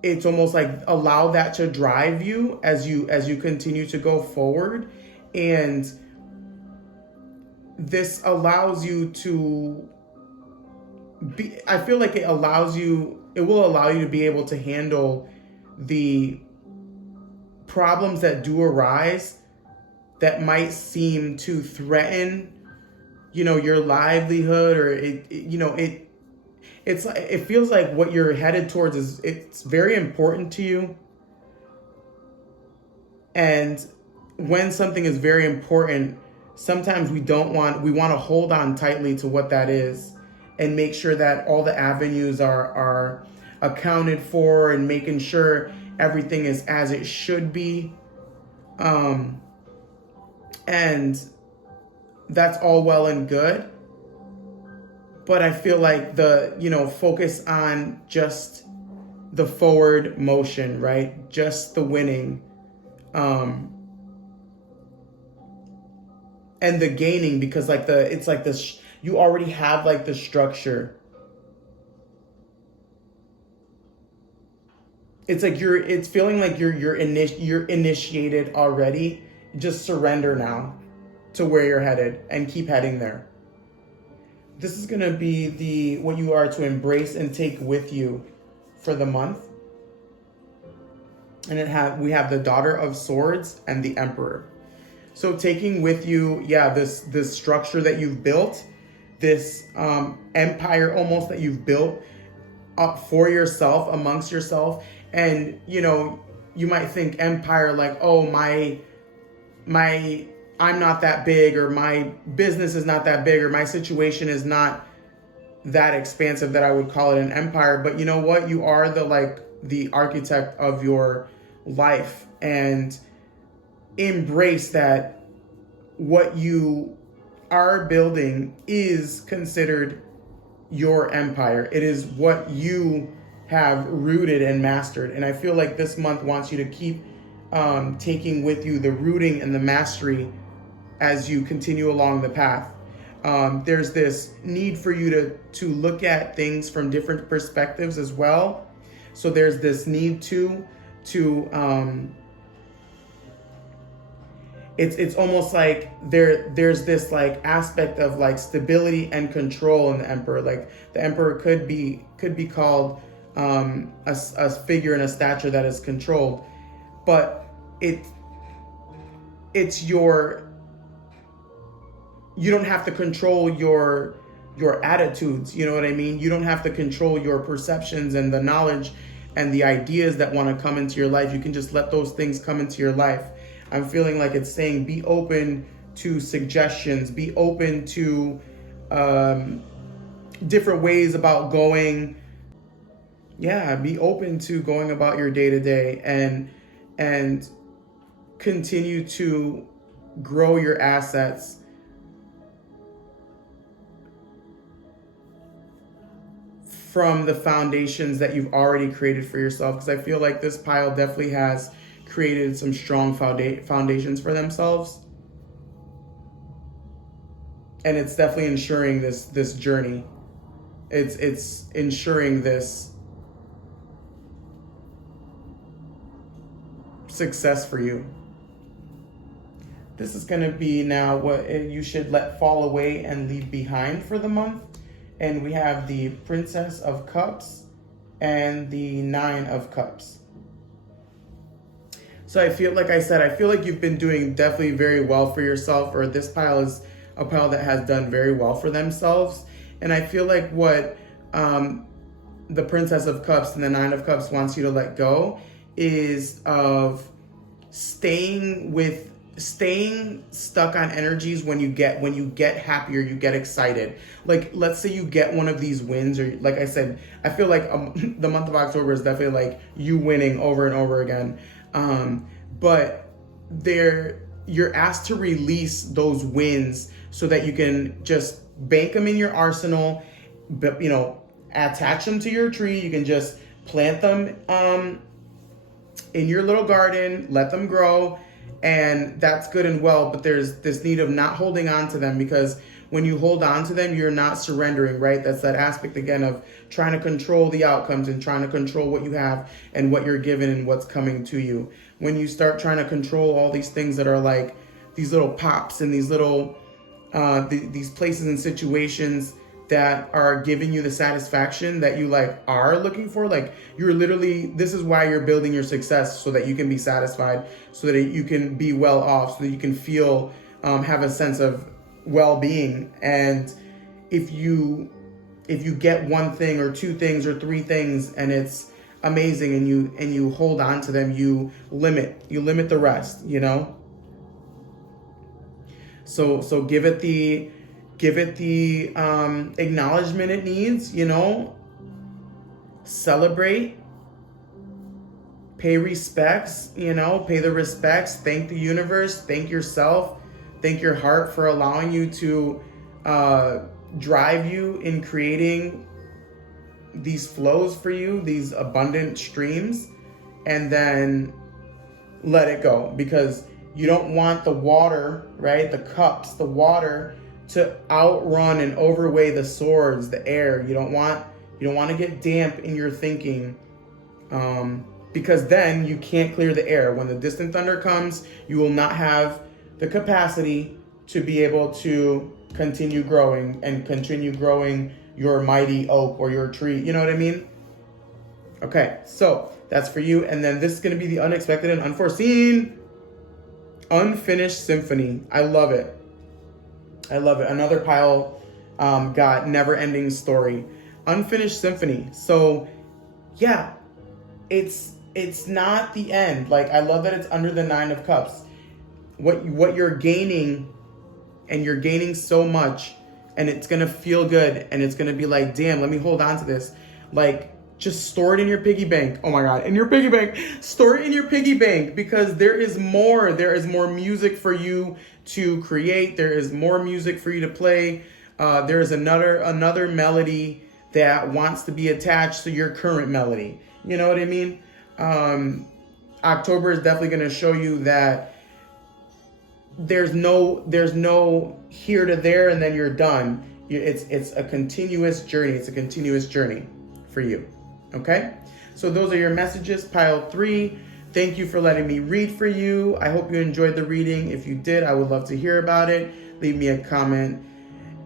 it's almost like allow that to drive you as you continue to go forward. And this allows you to be, I feel like it will allow you to be able to handle the problems that do arise that might seem to threaten, your livelihood, or it feels like what you're headed towards it's very important to you. And when something is very important, sometimes we want to hold on tightly to what that is, and make sure that all the avenues are accounted for, and making sure everything is as it should be. And that's all well and good. But I feel like focus on just the forward motion, right? Just the winning. And the gaining, because you already have like the structure. It's like it's feeling like you're initiated already. Just surrender now to where you're headed and keep heading there. This is going to be what you are to embrace and take with you for the month. And we have the Daughter of Swords and the Emperor. So taking with you, this structure that you've built, this empire almost that you've built up for yourself, amongst yourself. And you might think empire like, oh, my I'm not that big, or my business is not that big, or my situation is not that expansive that I would call it an empire. But you know what? You are the architect of your life, and embrace that what you are building is considered your empire. It is what you have rooted and mastered. And I feel like this month wants you to keep taking with you the rooting and the mastery as you continue along the path. There's this need for you to look at things from different perspectives as well. So there's this need to it's almost like there's this like aspect of like stability and control in the Emperor. Like the Emperor could be called a figure in a stature that is controlled, but it's you don't have to control your attitudes, you know what I mean? You don't have to control your perceptions and the knowledge and the ideas that want to come into your life. You can just let those things come into your life. I'm feeling like it's saying be open to suggestions, be open to different ways about going. Yeah, be open to going about your day to day and continue to grow your assets from the foundations that you've already created for yourself. Because I feel like this pile definitely has created some strong foundations for themselves. And it's definitely ensuring this journey. It's ensuring this success for you. This is going to be now what you should let fall away and leave behind for the month. And we have the Princess of Cups and the Nine of Cups. So I feel like you've been doing definitely very well for yourself, or this pile is a pile that has done very well for themselves. And I feel like what the Princess of Cups and the Nine of Cups wants you to let go is of staying stuck on energies. When you get happier, you get excited. Like, let's say you get one of these wins, or like I said, I feel like the month of October is definitely like you winning over and over again. But you're asked to release those wins so that you can just bank them in your arsenal, but attach them to your tree. You can just plant them in your little garden, let them grow. And that's good and well, but there's this need of not holding on to them, because when you hold on to them, you're not surrendering, right? That's that aspect again of trying to control the outcomes and trying to control what you have and what you're given and what's coming to you. When you start trying to control all these things that are like these little pops and these little these places and situations that are giving you the satisfaction that you are looking for, you're literally, this is why you're building your success, so that you can be satisfied, so that you can be well off, so that you can feel have a sense of well-being. And if you get one thing or two things or three things and it's amazing, and you hold on to them, you limit the rest, so give it the acknowledgement it needs, celebrate, pay respects, pay the respects, thank the universe, thank yourself, thank your heart for allowing you to drive you in creating these flows for you, these abundant streams, and then let it go, because you don't want the water, right? The cups, the water to outrun and overweigh the swords, the air. You don't want to get damp in your thinking, because then you can't clear the air. When the distant thunder comes, you will not have the capacity to be able to continue growing your mighty oak or your tree. You know what I mean? Okay, so that's for you. And then this is going to be the unexpected and unforeseen. Unfinished symphony. I love it. I love it. Another pile got never-ending story. Unfinished symphony. So yeah, it's not the end. Like, I love that it's under the 9 of Cups. What you're gaining, and you're gaining so much, and it's gonna feel good, and it's gonna be like, damn, let me hold on to this. Like, just store it in your piggy bank. Oh my God, in your piggy bank. Store it in your piggy bank, because there is more. There is more music for you to create. There is more music for you to play. There is another melody that wants to be attached to your current melody. You know what I mean? October is definitely going to show you that there's no here to there and then you're done. It's a continuous journey. It's a continuous journey for you. Okay? So those are your messages, pile 3. Thank you for letting me read for you. I hope you enjoyed the reading. If you did, I would love to hear about it. Leave me a comment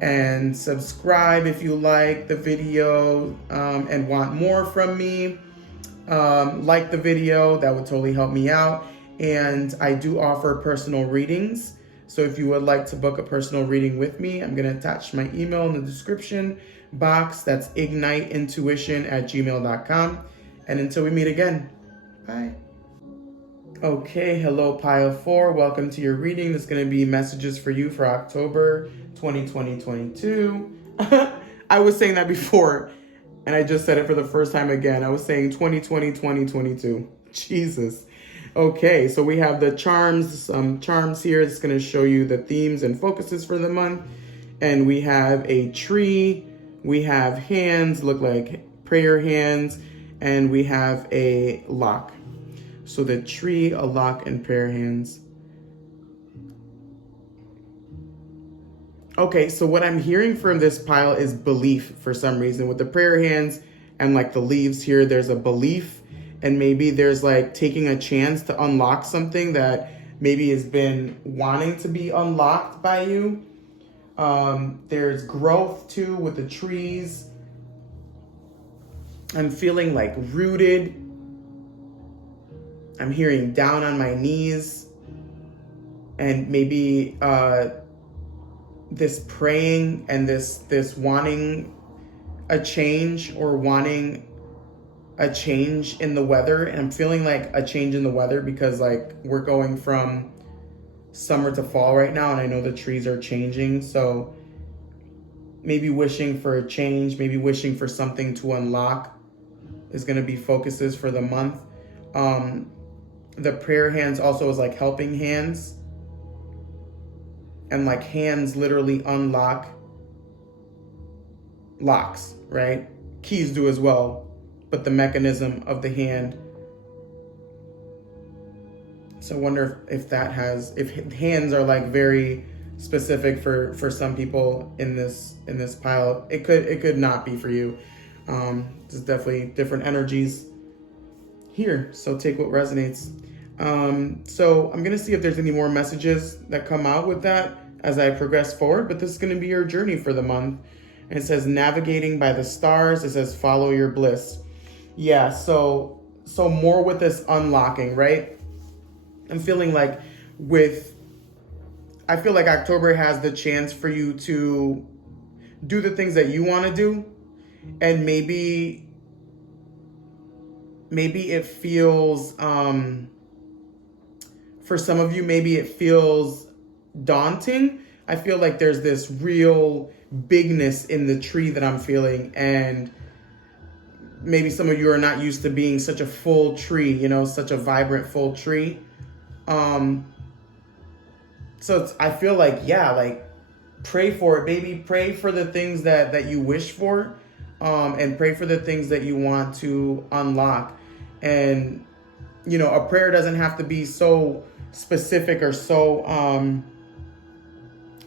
and subscribe if you like the video and want more from me. Like the video, that would totally help me out. And I do offer personal readings. So if you would like to book a personal reading with me, I'm going to attach my email in the description box. That's igniteintuition@gmail.com. And until we meet again, bye. Okay, hello pile 4. Welcome to your reading. This is going to be messages for you for October 2020-22. I was saying that before, and I just said it for the first time again. I was saying 2020-2022. Jesus. Okay, so we have the some charms here. It's going to show you the themes and focuses for the month. And we have a tree. We have hands, look like prayer hands. And we have a lock. So the tree, a lock, and prayer hands. Okay, so what I'm hearing from this pile is belief for some reason. With the prayer hands and like the leaves here, there's a belief. And maybe there's like taking a chance to unlock something that maybe has been wanting to be unlocked by you. There's growth too with the trees. I'm feeling like rooted. I'm hearing down on my knees. And maybe this praying and this wanting a change or wanting a change in the weather. And I'm feeling like a change in the weather because like we're going from summer to fall right now, and I know the trees are changing. So maybe wishing for a change, maybe wishing for something to unlock is going to be focuses for the month. The prayer hands also is like helping hands, and like hands literally unlock locks, right? Keys do as well, but the mechanism of the hand. So I wonder if that has, if hands are like very specific for some people in this pile. It could not be for you. There's definitely different energies here, so take what resonates. So I'm gonna see if there's any more messages that come out with that as I progress forward, but this is gonna be your journey for the month. And it says navigating by the stars. It says follow your bliss. Yeah, so more with this unlocking, right? I'm feeling like I feel like October has the chance for you to do the things that you want to do, and maybe it feels, for some of you, maybe it feels daunting. I feel like there's this real bigness in the tree that I'm feeling, and maybe some of you are not used to being such a full tree, such a vibrant full tree. So I feel like, yeah, like pray for it, baby. Pray for the things that you wish for, and pray for the things that you want to unlock. And, a prayer doesn't have to be so specific or so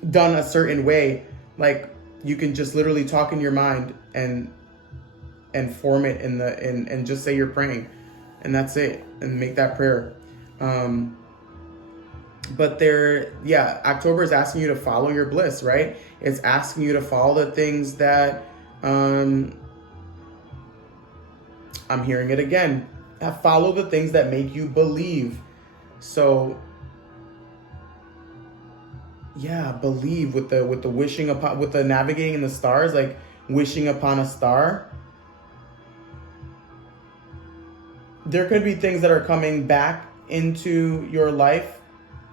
done a certain way. Like you can just literally talk in your mind and form it and just say you're praying, and that's it, and make that prayer. But October is asking you to follow your bliss, right? It's asking you to follow the things that I'm hearing it again. Follow the things that make you believe. So yeah, believe with the wishing upon, with the navigating in the stars, like wishing upon a star. There could be things that are coming back into your life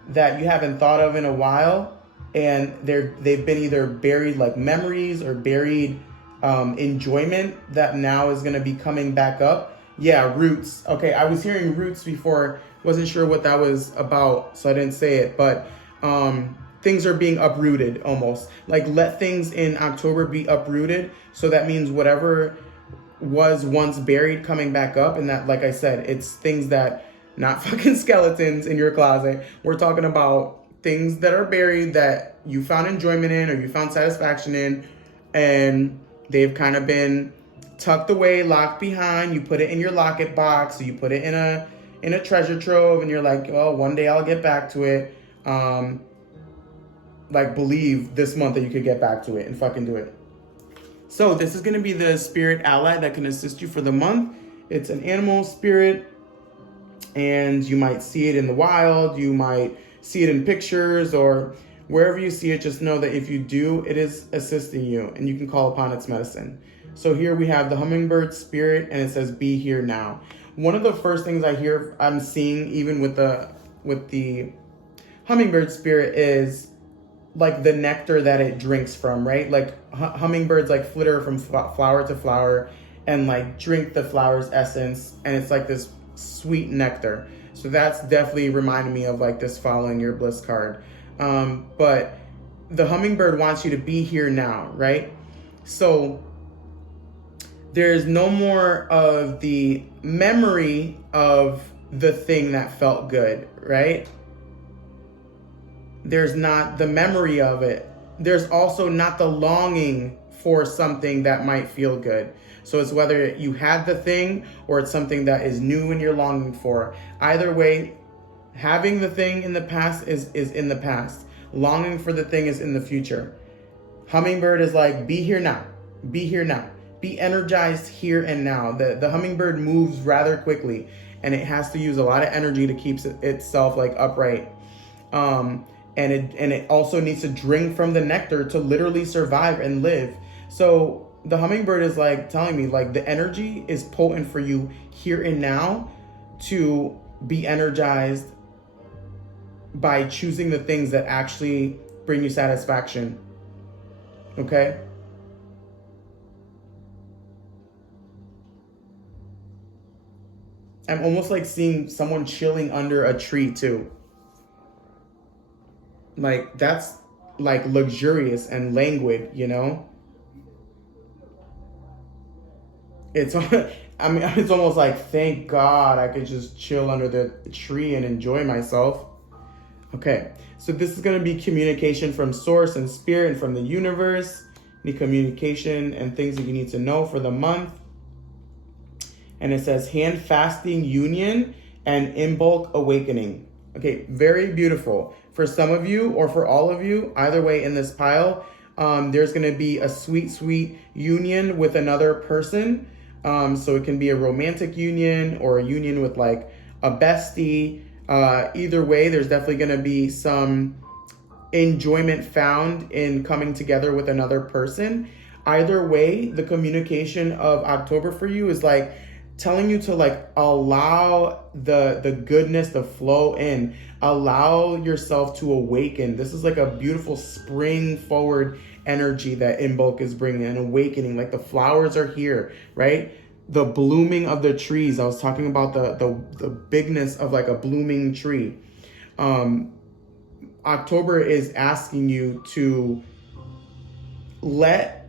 that you haven't thought of in a while, and they've been either buried, like memories, or buried enjoyment that now is going to be coming back up. Yeah, roots. Okay, I was hearing roots before, wasn't sure what that was about, so I didn't say it, but things are being uprooted almost. Like, let things in October be uprooted. So that means whatever was once buried coming back up. And that, like I said, it's things that, not fucking skeletons in your closet. We're talking about things that are buried that you found enjoyment in, or you found satisfaction in, and they've kind of been tucked away, locked behind. You put it in your locket box, or you put it in a treasure trove, and you're like, oh, one day I'll get back to it. Like, believe this month that you could get back to it and fucking do it. So this is going to be the spirit ally that can assist you for the month. It's an animal spirit, and you might see it in the wild. You might see it in pictures, or wherever you see it, just know that if you do, it is assisting you, and you can call upon its medicine. So here we have the hummingbird spirit, and it says, be here now. One of the first things I'm seeing, even with the hummingbird spirit, is like the nectar that it drinks from, right? Like hummingbirds like flitter from flower to flower and like drink the flower's essence, and it's like this sweet nectar. So that's definitely reminding me of like this following your bliss card. But the hummingbird wants you to be here now, right? So there's no more of the memory of the thing that felt good, right? There's not the memory of it. There's also not the longing for something that might feel good. So it's whether you had the thing or it's something that is new and you're longing for. Either way, having the thing in the past is in the past. Longing for the thing is in the future. Hummingbird is like, be here now. Be here now. Be energized here and now. The hummingbird moves rather quickly, and it has to use a lot of energy to keep itself like upright. And it also needs to drink from the nectar to literally survive and live. So the hummingbird is like telling me, like, the energy is potent for you here and now to be energized by choosing the things that actually bring you satisfaction. Okay? I'm almost like seeing someone chilling under a tree too. Like, that's like luxurious and languid, you know? It's, I mean, it's almost like, thank God I could just chill under the tree and enjoy myself. Okay, so this is going to be communication from source and spirit and from the universe. The communication and things that you need to know for the month. And it says hand fasting union and in bulk awakening. Okay, very beautiful. For some of you, or for all of you, either way in this pile, there's going to be a sweet, sweet union with another person. So it can be a romantic union or a union with like a bestie. Either way, there's definitely going to be some enjoyment found in coming together with another person. Either way, the communication of October for you is like telling you to like allow the goodness to flow in, allow yourself to awaken. This is like a beautiful spring forward energy that in bulk is bringing, an awakening. Like the flowers are here, right? The blooming of the trees. I was talking about the bigness of like a blooming tree. October is asking you to let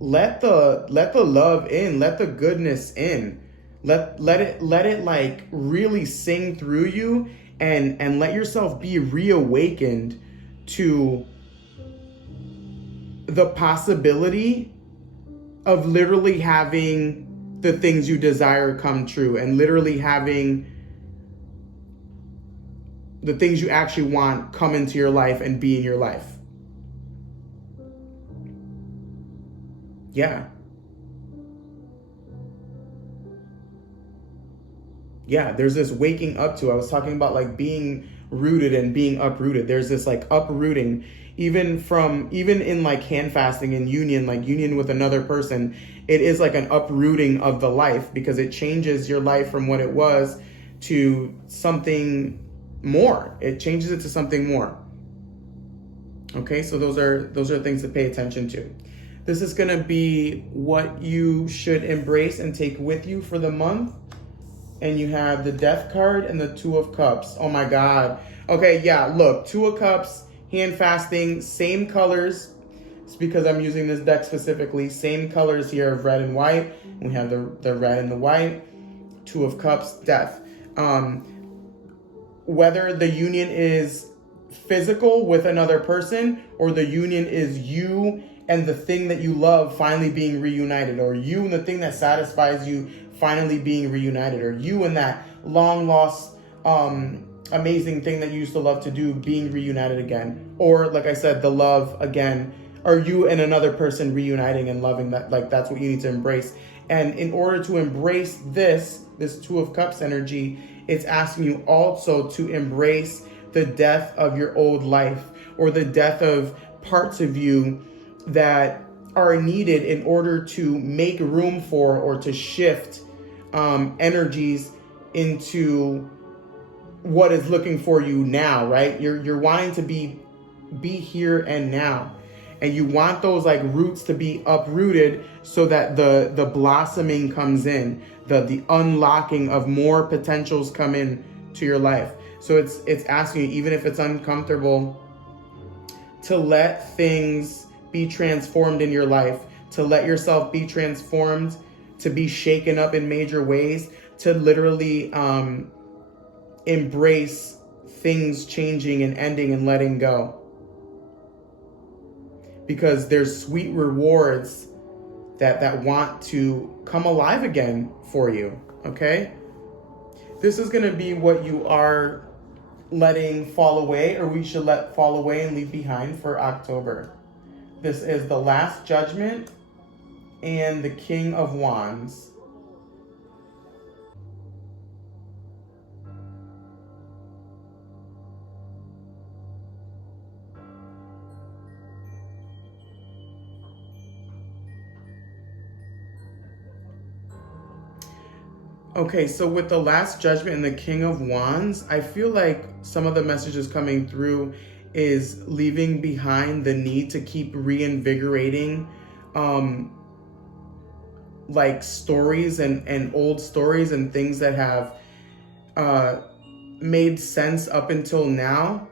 the love in, let the goodness in, let it like really sing through you, and let yourself be reawakened to the possibility of literally having the things you desire come true, and literally having the things you actually want come into your life and be in your life. Yeah. yeah, there's this waking up to. I was talking about like being rooted and being uprooted. There's this like uprooting, even in like hand fasting and union, like union with another person. It is like an uprooting of the life, because it changes your life from what it was to something more. It changes it to something more. Okay, so those are things to pay attention to. This is going to be what you should embrace and take with you for the month. And you have the Death card and the Two of Cups. Oh my God. Okay, yeah, look, Two of Cups, hand fasting, same colors. It's because I'm using this deck specifically. Same colors here of red and white. We have the red and the white. Two of Cups, Death. Whether the union is physical with another person, or the union is you and the thing that you love finally being reunited, or you and the thing that satisfies you finally being reunited, or you and that long lost amazing thing that you used to love to do being reunited again, or like I said, the love again, or you and another person reuniting and loving. That, like, that's what you need to embrace. And in order to embrace this Two of Cups energy, it's asking you also to embrace the death of your old life, or the death of parts of you that are needed in order to make room for, or to shift energies into what is looking for you now, right? You're wanting to be here and now. And you want those like roots to be uprooted so that the blossoming comes in, the unlocking of more potentials come in to your life. So it's asking you, even if it's uncomfortable, to let things be transformed in your life, to let yourself be transformed, to be shaken up in major ways, to literally embrace things changing and ending and letting go. Because there's sweet rewards that want to come alive again for you, okay? This is going to be what you are letting fall away, or we should let fall away and leave behind for October. This is the Last Judgment and the King of Wands. Okay, so with the Last Judgment and the King of Wands, I feel like some of the messages coming through is leaving behind the need to keep reinvigorating like stories and old stories and things that have made sense up until now.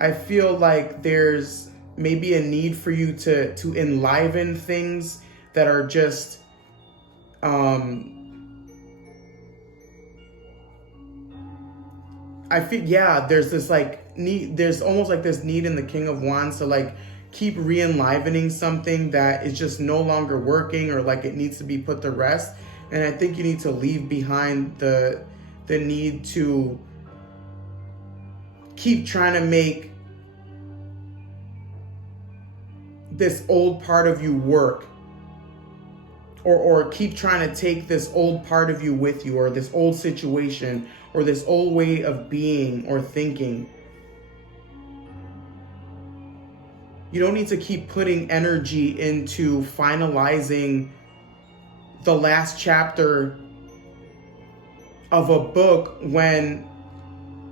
I feel like there's maybe a need for you to enliven things that are just I feel, yeah, there's this like need, there's almost like this need in the King of Wands to like keep re-enlivening something that is just no longer working, or like it needs to be put to rest. And I think you need to leave behind the need to keep trying to make this old part of you work, or keep trying to take this old part of you with you, or this old situation, or this old way of being or thinking. You don't need to keep putting energy into finalizing the last chapter of a book when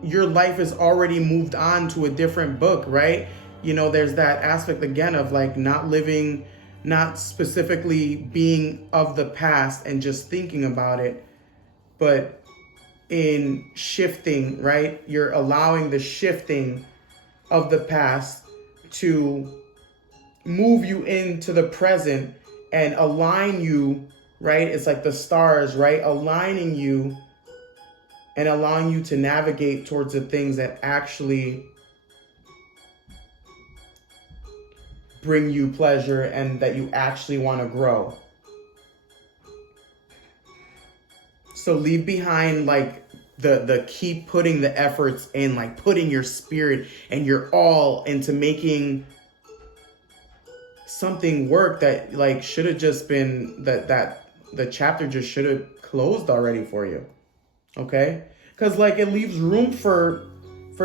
your life is already moved on to a different book, right? You know, there's that aspect again of like not living, not specifically being of the past and just thinking about it, but in shifting, right? You're allowing the shifting of the past to move you into the present and align you, right? It's like the stars, right? Aligning you and allowing you to navigate towards the things that actually bring you pleasure and that you actually want to grow. So leave behind like the keep putting the efforts in, like putting your spirit and your all into making something work that like should have just been that the chapter just should have closed already for you. okay? Because like it leaves room for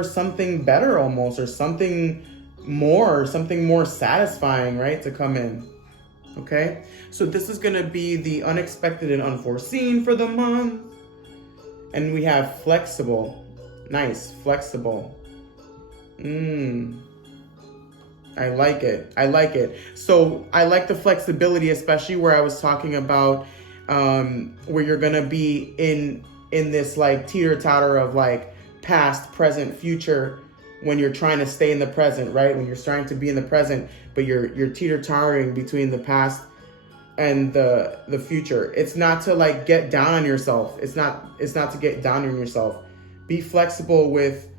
something better almost, or something more satisfying, right, to come in. Okay, so this is going to be the unexpected and unforeseen for the month. And we have flexible. Nice, flexible. I like it. I like it. So I like the flexibility, especially where I was talking about where you're going to be in this like teeter-totter of like past, present, future, when you're trying to stay in the present, right? When you're starting to be in the present, but you're teeter-tottering between the past and the future. It's not to like get down on yourself. It's not to get down on yourself. Be flexible with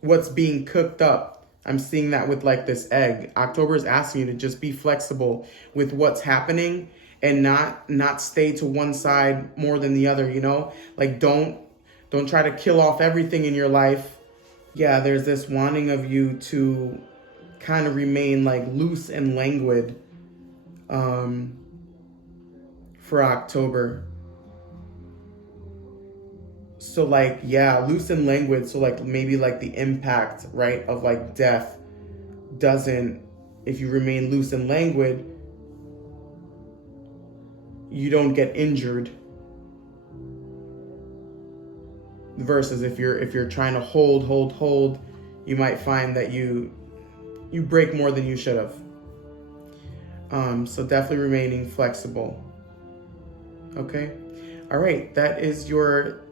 what's being cooked up. I'm seeing that with like this egg. October is asking you to just be flexible with what's happening and not stay to one side more than the other, you know? Like don't try to kill off everything in your life. Yeah, there's this wanting of you to kind of remain like loose and languid for October. So like, yeah, loose and languid. So like maybe like the impact, right, of like death doesn't, if you remain loose and languid, you don't get injured. Versus if you're trying to hold, you might find that you break more than you should have. So definitely remaining flexible. Okay. All right. That is your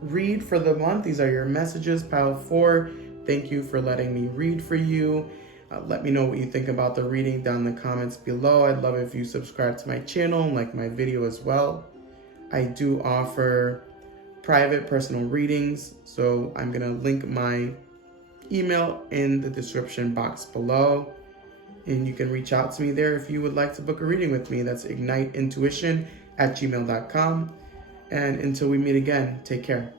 read for the month. These are your messages, pile 4. Thank you for letting me read for you. Let me know what you think about the reading down in the comments below. I'd love if you subscribe to my channel and like my video as well. I do offer private personal readings, so I'm gonna link my email in the description box below, and you can reach out to me there if you would like to book a reading with me. That's igniteintuition@gmail.com. And until we meet again, take care.